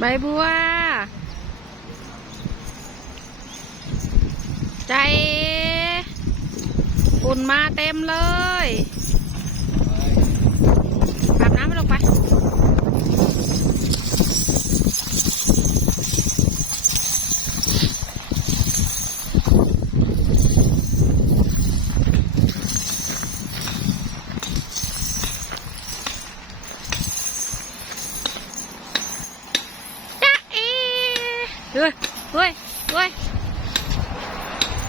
ใบบัว ใจฝุ่นมาเต็มเลยอาบน้ำลงไป จ๊ะเอเฮ้ยเฮ้ยเฮ้ย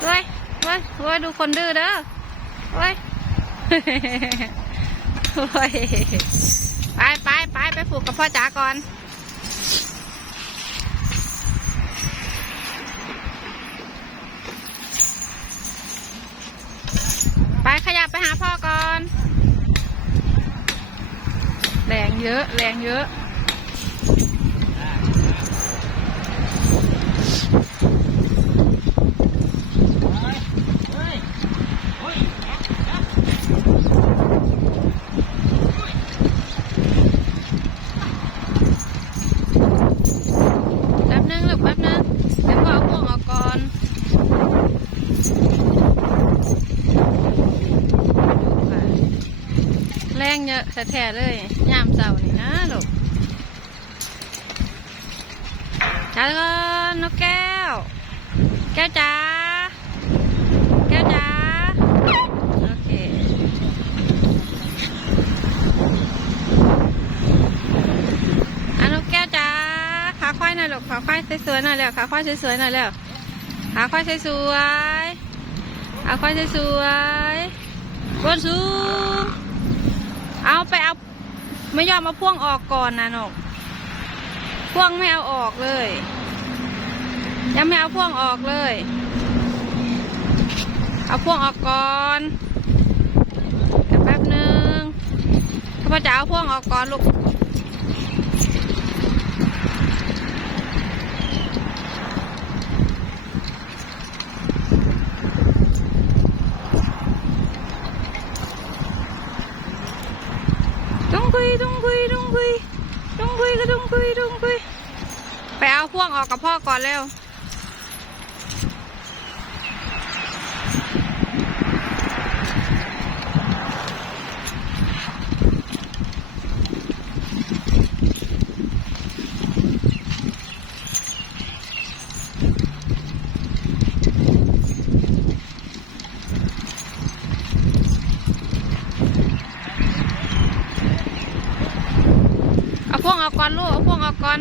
เฮ้ยเฮ้ยเฮ้ยดูคนดื้อเด้อเฮ้ยเฮ้ยไปไปไปไปผูกกับพ่อจ๋าก่อนไปขยับไปหาพ่อก่อน แรงเยอะ แรงเยอะ แป๊บนึงลูกแป๊บนึงเดี๋ยวพ่อเอาพวงออกก่อนแรงเยอะแท้ๆเลยยามเสาร์นี่นะลูกจ้าก่อนนกแก้ว แก้วจ้าแก้วจ้าโอเคอะนกแก้วจ้าขาควายหน่อยลูกขาควายสวยๆหน่อยแล้วขาควายสวยๆหน่อยแล้วขาควายสวยๆขาควายสวยๆบนสูง เอาไปเอาไม่ยอมมาพ่วงออกก่อนนะนก พ่วงไม่เอาออกเลย ยังไม่เอาพ่วงออกเลย เอาพ่วงออกก่อนแป๊บนึงข้าพเจ้าเอาพ่วงออกก่อนลูก ดุงกุยดุงกุยดุงกุยดุงกุยก็ ดุงปุยไปเอาพ่วงออกกับพ่อก่อนเร็ว เออกก่อนลูกเอาพวงออกก่อน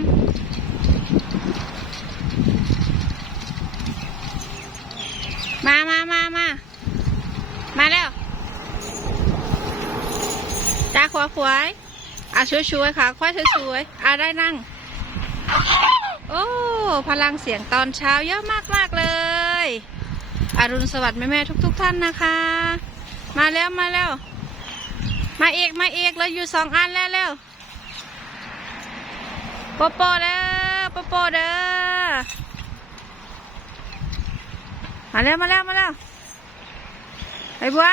มามามามามาแล้วจ้าขวาขวายอะช่วยช่วยๆค่ะควายสวยๆอะได้นั่ง โอ้พลังเสียงตอนเช้าเยอะมากมากเลยอรุณสวัสดิ์แม่แม่ทุกๆท่านนะคะ มาแล้วมาแล้ว มาเอกมาเอกเราอยู่สองอันแล้วแล้ว ปอปอเด้อปอปอเด้อมาแล้วมาแล้วมาแล้วไอ้บัว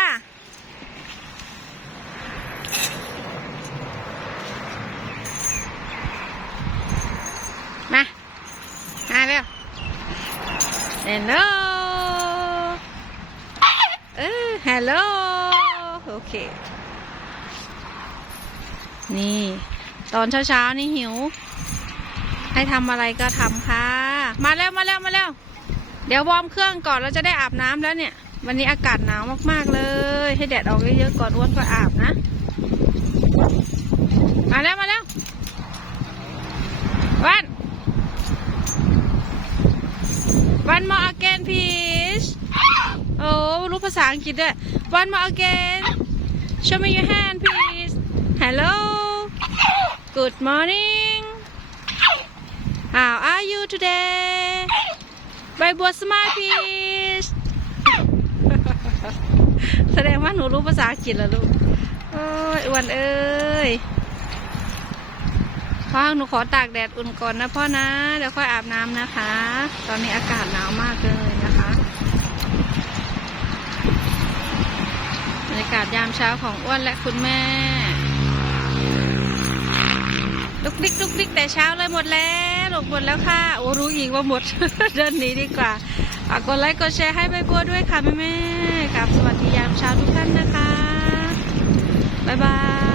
มามาเร็วเฮลโลเออฮัลโหลโอเค นี่ ตอนเช้าๆนี่หิว ให้ทำอะไรก็ทำค่ะ มาแล้วมาแล้วมาแล้ว เดี๋ยววอร์มเครื่องก่อนเราจะได้อาบน้ำแล้วเนี่ย วันนี้อากาศหนาวมากๆเลย ให้แดดออกเยอะๆก่อนอ้วนก็อาบนะ มาแล้วมาแล้ววันวันมา again please โอ้รู้ภาษาอังกฤษด้วย one more again show me your hand please hello good morning How are you today ใบบัวสมายพีชแสดงว่าหนูรู้ภาษาอังกฤษแล้วลูกโอ้ยอ้วันเอ้ยพ่อหนูขอตากแดดอุ่นก่อนนะพ่อนะ เดี๋ยวค่อยอาบน้ำนะคะ ตอนนี้อากาศหนาวมากเลยนะคะบรรยากาศยามเช้าของอ้วนและคุณแม่ ลุกดิกลุกดิกแต่เช้าเลยหมดแล้วหลบหมดแล้วค่ะ โอ้รู้อีกว่าหมด เดินหนีดีกว่าฝากกดไลค์กดแชร์ให้ใบบัวด้วยค่ะแม่แม่กับสวัสดียามเช้าทุกท่านนะคะ บ๊ายบาย